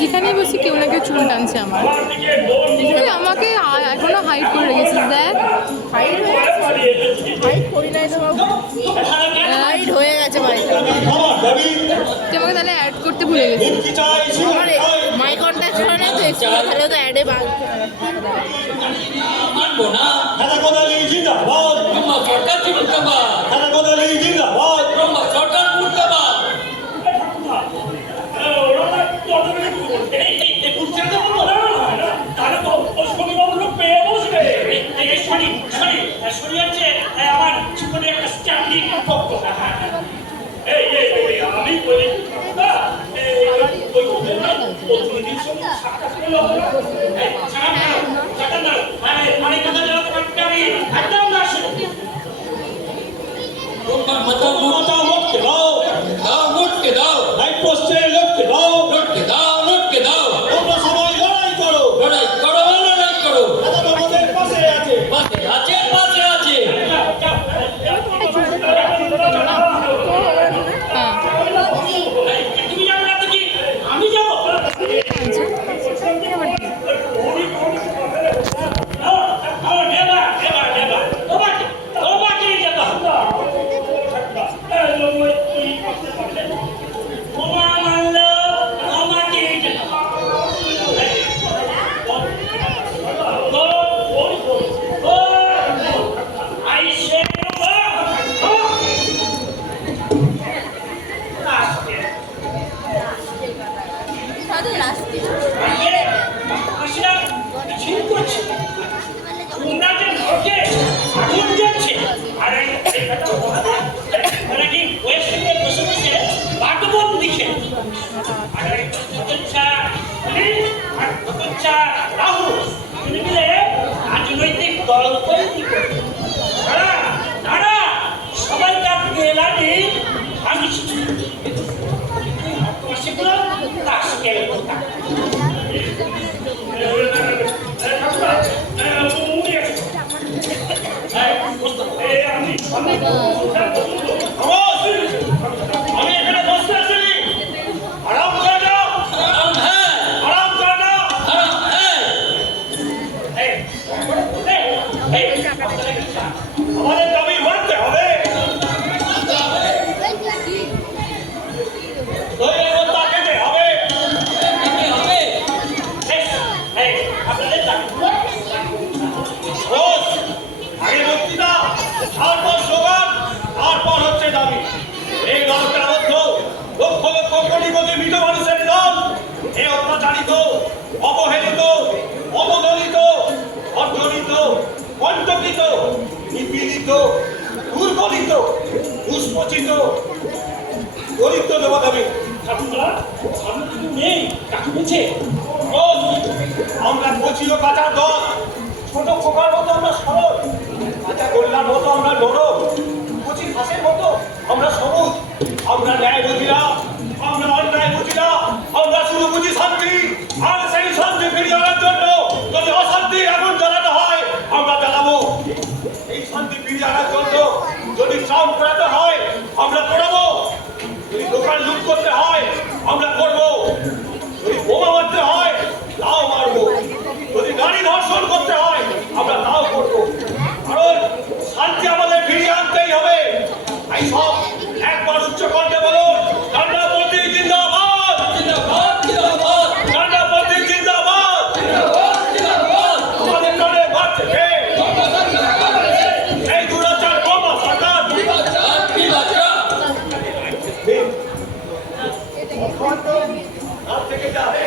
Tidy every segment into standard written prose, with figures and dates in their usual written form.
যেখানে বসে কেউ না কেউ চুল টানছে আমার। আমাকে এখনো হাইড করে রেখেছিস। দেখ হাইড করি নাই তো বাবু, হাইড হয়ে গেছে বাড়িতে। তুই আমাকে তাহলে অ্যাড করতে ভুলে গেছিস। আমার মাই কন্ট্যাক্ট হয় না তো, একটু তাহলে তো অ্যাডে বাদ মানবো না। জিন্দাবাদ ব্রহ্মা সরকার জিন্দাবাদ, জিন্দাবাদ ব্রহ্মা সরকার মুর্দাবাদ। অবহেলিত, অবদলিত, অর্জনিত, কণ্টকিত, নিপীড়িত, দুর্বলিত, দুষ্পচিত, দরিদ্র দেবো দাবি। আমরা কচিল কাঁচার দল, ছোট খোকার মতো আমরা সরল, কাঁচা গোল্লার মতো আমরা নরম, কচি ঘাসের মতো আমরা সবুজ। আমরা ন্যায় বুঝি না, আমরা অন্যায় বুঝি না, আমরা শুধু বুঝি শান্তি। আর সেই শান্তি ফিরিয়ে আনার জন্য যদি অশান্তি আগুন জ্বালানো হয় আমরা জ্বালাবো। এই শান্তি ফিরিয়ে আনার জন্য যদি শ্রম করাতে হয় আমরা করাবো, যদি দোকান লুট করতে হয় আমরা করবো, যদি বোমা মারতে হয় তাও মারবো, যদি গাড়ি ধর্ষণ করতে হয় আমরা তাও করবো। কারণ শান্তি আমাদের ফিরিয়ে আনতেই হবে। এই সব একবার উচ্চ কণ্ঠে বলুন, ডান্ডাপতি জিন্দাবাদ, ডান্ডাপতি জিন্দাবাদ। আমাদের প্রাণে বাঁচছে কে? এই দুরাচার বোমা সরকার। থেকে যাবে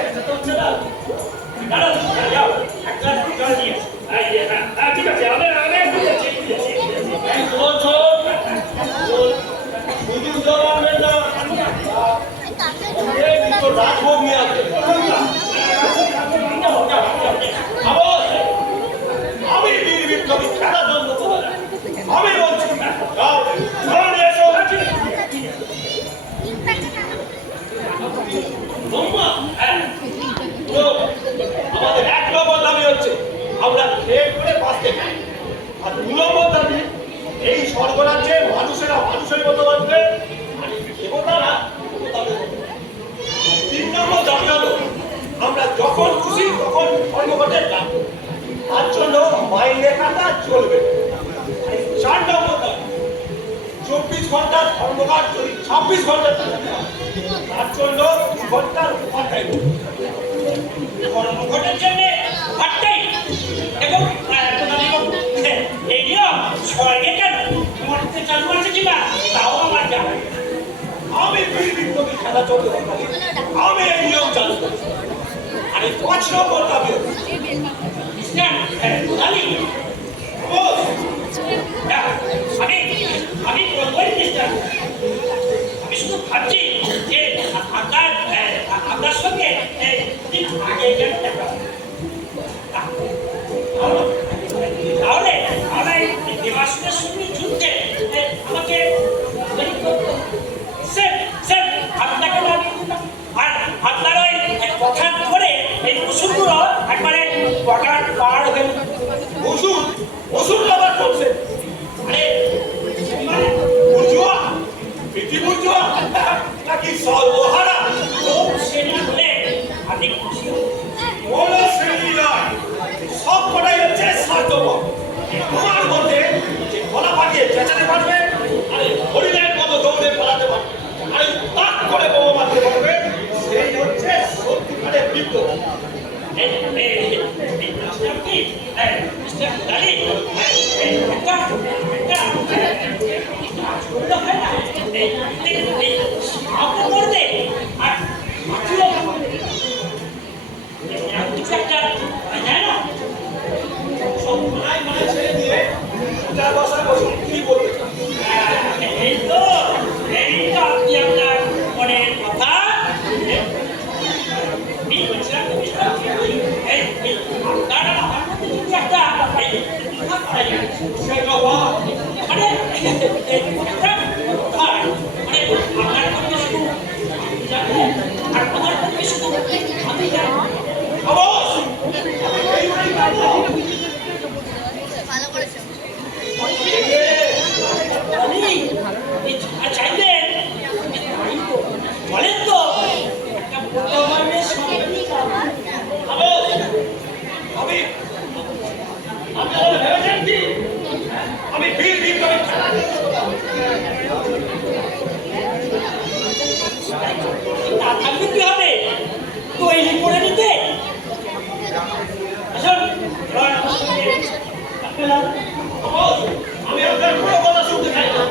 26 ঘন্টা তার জন্য ঘন্টার ঘন্টায় কর্মঘটের জন্য হাটটাই এবং এই নিয়ম স্বর্গে কেন মরতে চালু আছে কিনা তাও আমার জানা নেই। আমি বীর বিপ্লবী খেলা চলতে পারি আমি এই নিয়ম চালু করি আরে 5 নম্বর দাবি ইসলাম জানি আমি বলবই চেষ্টা আমি শুধু ভাবছি যে আপনার সঙ্গে আগে গেলে তাহলে আমরা এই দেবাসনের সঙ্গে যুদ্ধে আমাকে স্যার আপনাকে আর আপনার ওই কথা ধরে এই ওষুধগুলো একবারে বর্ডার পার হয়ে ওষুধ ওষুধ আবার করছে আরে বুঝুয়া প্রীতি বুঝুয়া নাকি সর্বহারা ও শ্রেণী হলে আপনি খুশি কোন শ্রেণী নয় সব কটাই হচ্ছে স্বার্থপর তোমার মধ্যে যে গলা পাঠিয়ে চেঁচাতে পারবে আরে হরিণের মতো দৌড়ে পালাতে পারবে আরে তাক করে বোমা মারতে পারবে সেই হচ্ছে সত্যিকারের বিপ্লব সব মানায় মানায় ছেড়ে দিয়ে পূজার বসায় বসে কি বলতে চাও? মনের কথা সেই বাবা আবাস এইবারই কাটবো ভালো করেছো চাইলেন বলেন তো একটা বর্তমানের আমি আপনারা ভেবেছেন কি আমি বীর বিপ্লবী না থাকলে কি হবে তৈরি করে নিতে আসুন আমি আপনার কোনো কথা শুনতে চাই না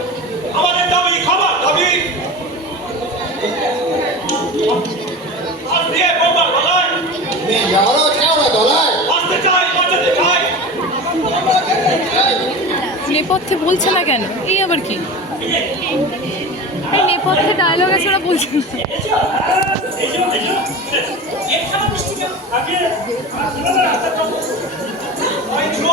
আমাদের দাবি খাবার দাবি আর দিয়ে বোমার গলায় यारो क्या हुआ दोलाई বাঁচতে চাই বাঁচাতে চাই নেপথ্যে বলছে না কেন? এই আবার কি? এই নেপথ্যে ডায়লগ আছে ওরা বলছে না। ভাই ছো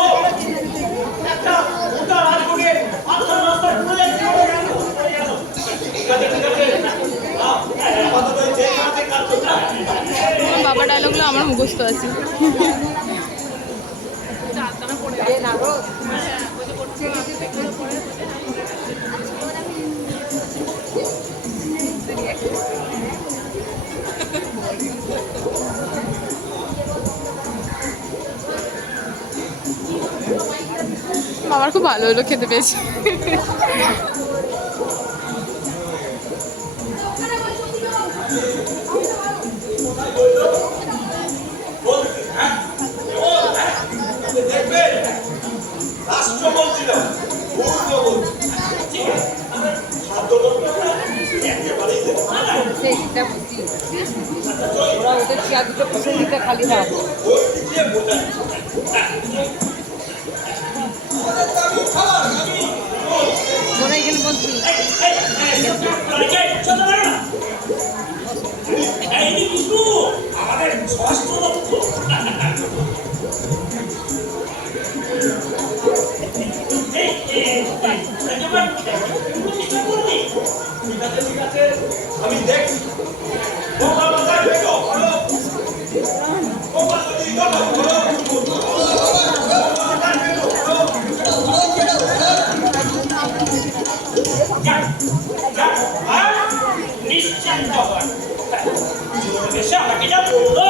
একটা মোটা রাজগুড়ে আত্মার রাস্তায় ঘুরে চলে গেল ঠিক আছে আপাতত যে কাজে কাজ করতে আমার বাবা ডায়লগগুলো আমার মুখস্থ আছে। আমার খুব ভালো হলো খেতে পেয়েছি। দেখবেন রাষ্ট্রমন্ত্রীরা সেইটা বুঝি ওরা ওদের চেয়ার দুটো পছন্দিটা খালি থাকবে ওরা এখানে বলছি আমাদের স্বরাষ্ট্র দপ্তর ঠিক আছে আমি দেখছি তোমরা মাথায় রেখো বলো তোমরা যদি বলো নিশ্চিন্ত হয় এসে আমাকে যা বললো